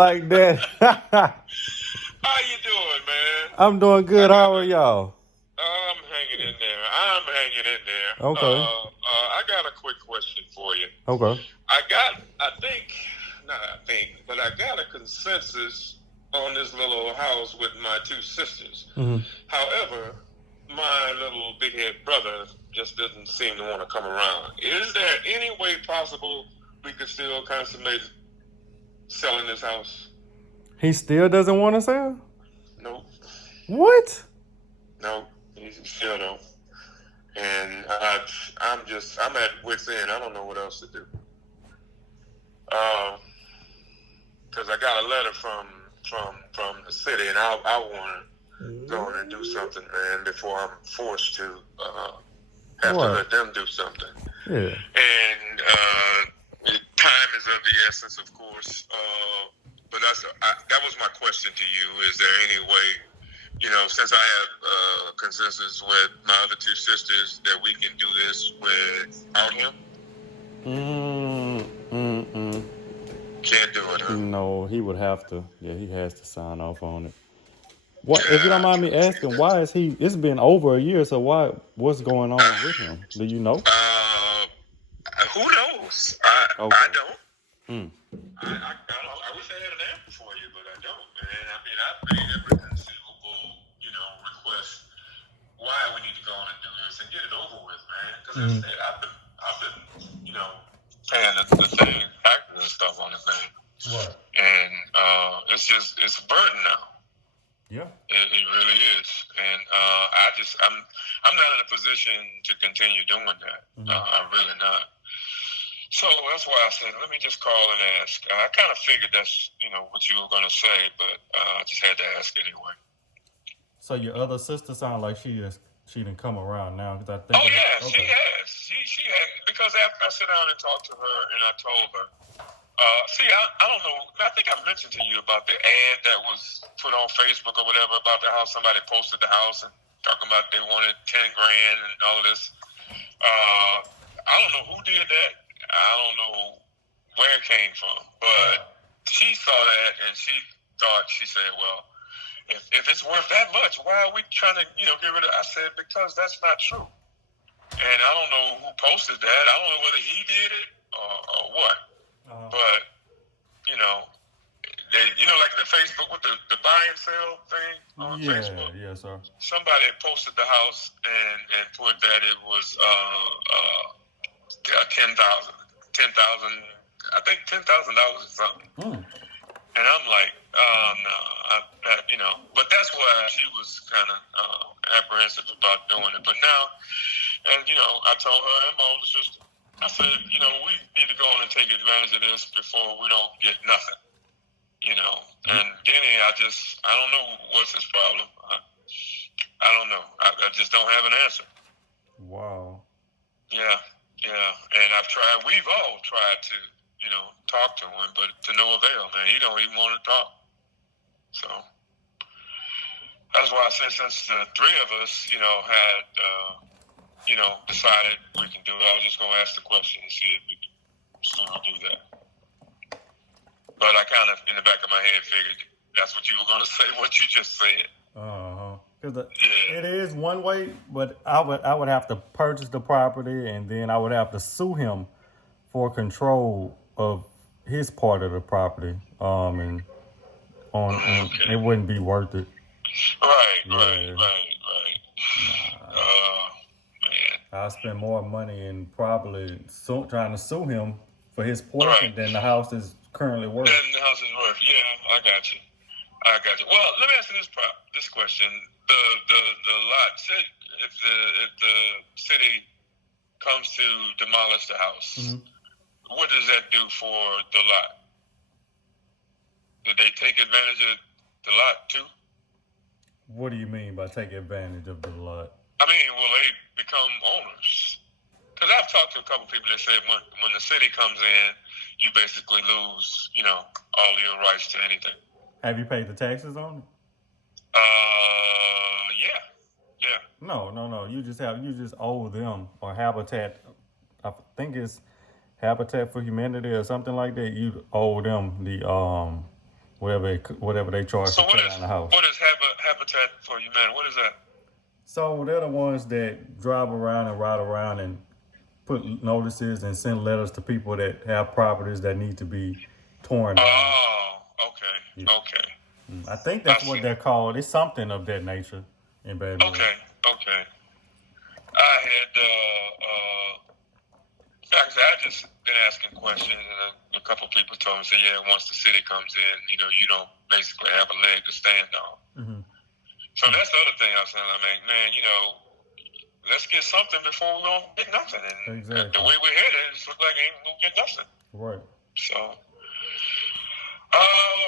like that. How you doing, man? I'm doing I good. How got are a. y'all? I'm hanging in there. I'm hanging in there. Okay. I got a quick question for you. Okay. I think, not I think, but I got a consensus on this little house with my two sisters. Hmm. However, my little big head brother just doesn't seem to want to come around. Is there any way possible we could still consummate selling this house? He still doesn't want to sell? Nope. What? Nope. He still don't. And I'm at wit's end. I don't know what else to do. Because I got a letter from the city, and I want to go in and do something, man, before I'm forced to have to let them do something. Yeah. And time is of the essence, of course. But that was my question to you. Is there any way, since I have consensus with my other two sisters, that we can do this without him? Can't do it, huh? No, he would have to. Yeah, he has to sign off on it. What, if you don't mind me asking, why is he? It's been over a year, so why? What's going on with him? Do you know? Who knows? I don't. Mm. I wish I had an answer for you, but I don't, man. I mean, I've made every conceivable, request why we need to go on and do this and get it over with, man. Because I've been, paying the same taxes and stuff on the thing. Right. And it's a burden now. Yeah. It really is. And I'm not in a position to continue doing that. I'm really not. So that's why I said, let me just call and ask. I kind of figured that's, what you were going to say, but I just had to ask anyway. So your other sister sounds like she didn't come around now because I think. Oh yeah, okay. She has. She had, because after I sat down and talked to her and I told her, I don't know. I think I mentioned to you about the ad that was put on Facebook or whatever about the house. Somebody posted the house and talking about they wanted $10,000 and all of this. I don't know who did that. I don't know where it came from, but she saw that and she said, well, if it's worth that much, why are we trying to, get rid of it? I said, because that's not true. And I don't know who posted that. I don't know whether he did it or what. But, like the Facebook with the buy and sell thing on Facebook. Yeah, sir. Somebody had posted the house and put that it was 10,000. I think $10,000 or something. And I'm like, no, but that's why she was kind of apprehensive about doing it. But now, and I told her and my older sister, I said, we need to go on and take advantage of this before we don't get nothing. And Denny, I don't know what's his problem. I don't know. I just don't have an answer. Wow. Yeah. And we've all tried to, talk to him, but to no avail, man. He don't even want to talk. So that's why I said since the three of us, had, decided we can do it, I was just going to ask the question and see if we can still do that. But I kind of, in the back of my head, figured that's what you were going to say, what you just said. Because it is one way, but I would have to purchase the property and then I would have to sue him for control of his part of the property. And it wouldn't be worth it. Right. Man. I'll spend more money in probably trying to sue him for his portion than the house is currently worth. Than the house is worth. Yeah, I got you. Well, let me ask you this question: the lot. If the city comes to demolish the house, what does that do for the lot? Do they take advantage of the lot too? What do you mean by take advantage of the lot? I mean, will they become owners? Because I've talked to a couple people that said when the city comes in, you basically lose, all your rights to anything. Have you paid the taxes on it? Yeah. No. You just owe them or Habitat. I think it's Habitat for Humanity or something like that. You owe them whatever they charge So to tear down the house. what is Habitat for Humanity? What is that? So they're the ones that drive around and ride around and put notices and send letters to people that have properties that need to be torn down. Oh, okay, Yeah. okay. I think that's what they're called. It's something of that nature in Baton Rouge. Okay. I had, actually, I just been asking questions, and a couple of people told me, say, yeah, once the city comes in, you don't basically have a leg to stand on. Mm-hmm. So that's the other thing I was saying. I mean, man, let's get something before we don't get nothing. And Exactly. the way we're headed, it looks like ain't gonna get nothing. Right. So, all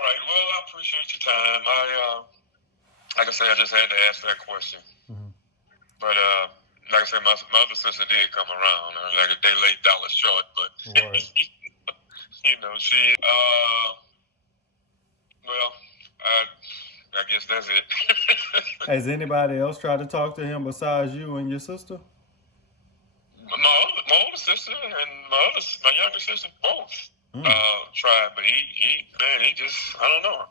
right. Well, I appreciate your time. Like I said, I just had to ask that question. Mm-hmm. But like I said, my other sister did come around. Like a day late, dollar short. But right. she. Well, I guess that's it. Has anybody else tried to talk to him besides you and your sister? My older sister and my younger sister both tried, but he just, I don't know.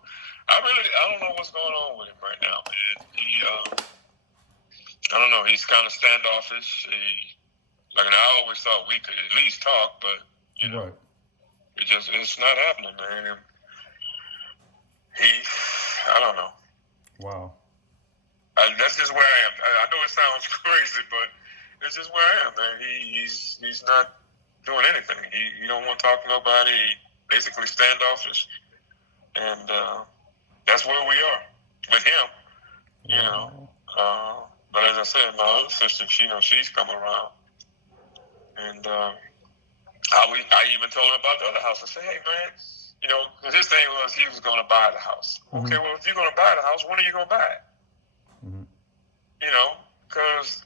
I don't know what's going on with him right now, man. I don't know. He's kind of standoffish. I always thought we could at least talk, but right. it's not happening, man. I don't know. Wow. That's just where I am. I know it sounds crazy, but it's just where I am, man. He's not doing anything. He don't want to talk to nobody. He basically standoffish, and that's where we are with him. Wow. But as I said, my other sister, she's come around, and I even told her about the other house. I said, hey, man. Because his thing was he was going to buy the house. Mm-hmm. Okay, well, if you're going to buy the house, when are you going to buy it? Mm-hmm. Because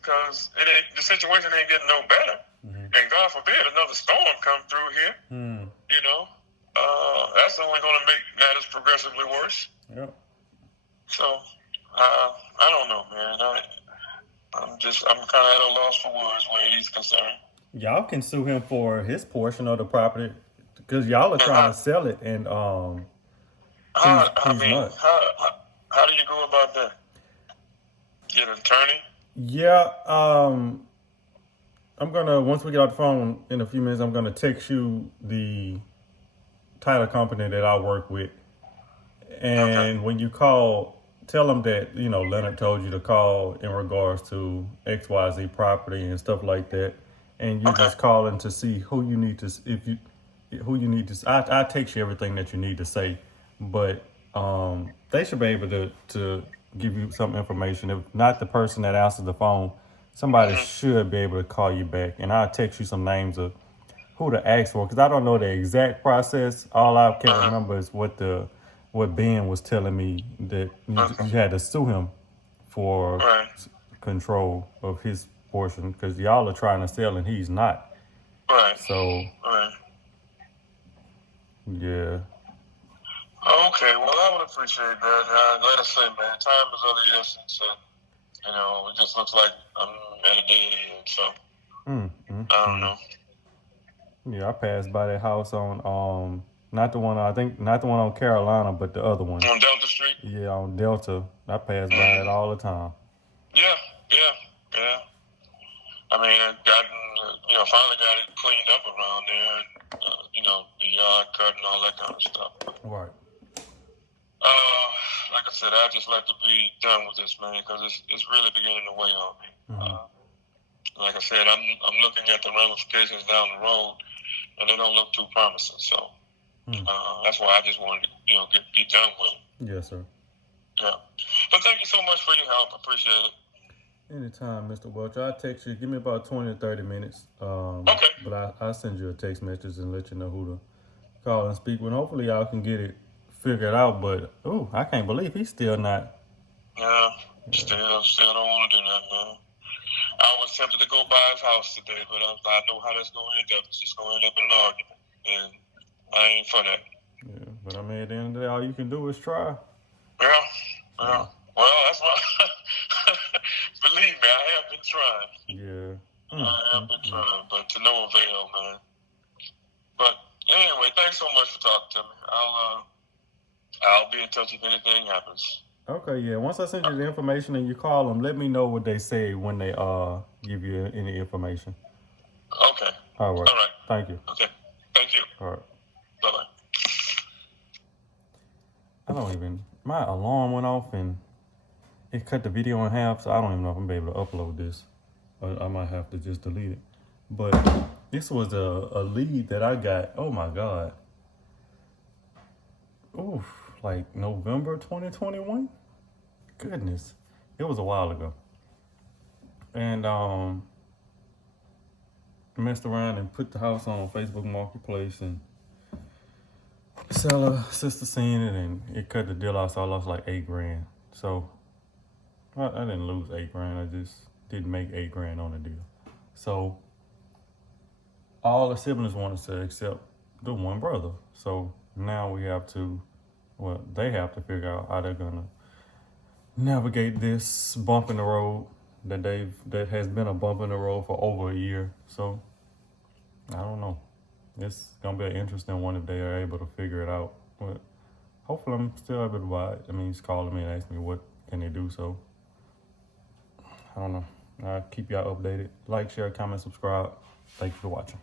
the situation ain't getting no better. Mm-hmm. And God forbid another storm come through here. Mm. That's only going to make matters progressively worse. Yep. So, I don't know, man. I'm kind of at a loss for words where he's concerned. Y'all can sue him for his portion of the property. Because y'all are trying to sell it, and how do you go about that? Get an attorney? Yeah, I'm gonna, once we get off the phone in a few minutes, I'm gonna text you the title company that I work with, and when you call, tell them that Leonard told you to call in regards to XYZ property and stuff like that, and you're just calling to see who you need to I text you everything that you need to say, but they should be able to give you some information. If not the person that answers the phone, somebody should be able to call you back, and I'll text you some names of who to ask for, because I don't know the exact process. All I can remember is what Ben was telling me, that you had to sue him for control of his portion, because y'all are trying to sell and he's not. Right. So. Right. Yeah. Okay, well, I would appreciate that. Like I say, man, time is of the essence, and it just looks like I'm at a dead end. So I don't know. Yeah, I passed by that house on not the one on Carolina, but the other one on Delta Street. Yeah, on Delta. I pass by it all the time. Yeah. I mean, finally got it cleaned up around there. The yard cut and all that kind of stuff. Right. Like I said, I just like to be done with this, man, because it's really beginning to weigh on me. Mm-hmm. Like I said, I'm looking at the ramifications down the road, and they don't look too promising. So that's why I just wanted to, be done with it. Yes, sir. Yeah. But thank you so much for your help. I appreciate it. Anytime, Mr. Welch. I'll text you. Give me about 20 or 30 minutes. Okay. But I'll send you a text message and let you know who to call and speak with. Hopefully, y'all can get it figured out. But, I can't believe he's still not. Yeah. Still don't want to do that, man. I was tempted to go buy his house today, but I know how that's going to end up. It's just going to end up in an argument. And I ain't for that. Yeah. But, at the end of the day, all you can do is try. Yeah. Well, that's what. Believe me, I have been trying. Yeah. I have been trying, but to no avail, man. But anyway, thanks so much for talking to me. I'll be in touch if anything happens. Okay, yeah. Once I send you the information and you call them, let me know what they say when they give you any information. Okay. All right. All right. Thank you. Okay. Thank you. All right. Bye bye. I don't even. My alarm went off and it cut the video in half, so I don't even know if I'm gonna be able to upload this. I might have to just delete it. But this was a lead that I got. Oh my God. Oof, like November 2021. Goodness, it was a while ago. And messed around and put the house on Facebook Marketplace, and seller sister seen it and it cut the deal out, so I lost like $8,000. So I didn't lose $8,000. I just didn't make $8,000 on the deal. So all the siblings wanted to accept the one brother. So now we have to, well, they have to figure out how they're gonna navigate this bump in the road that has been a bump in the road for over a year. So I don't know. It's gonna be an interesting one if they are able to figure it out. But hopefully I'm still able to buy it. I mean, he's calling me and asking me what can they do. So I don't know. I'll keep y'all updated. Like, share, comment, subscribe. Thank you for watching.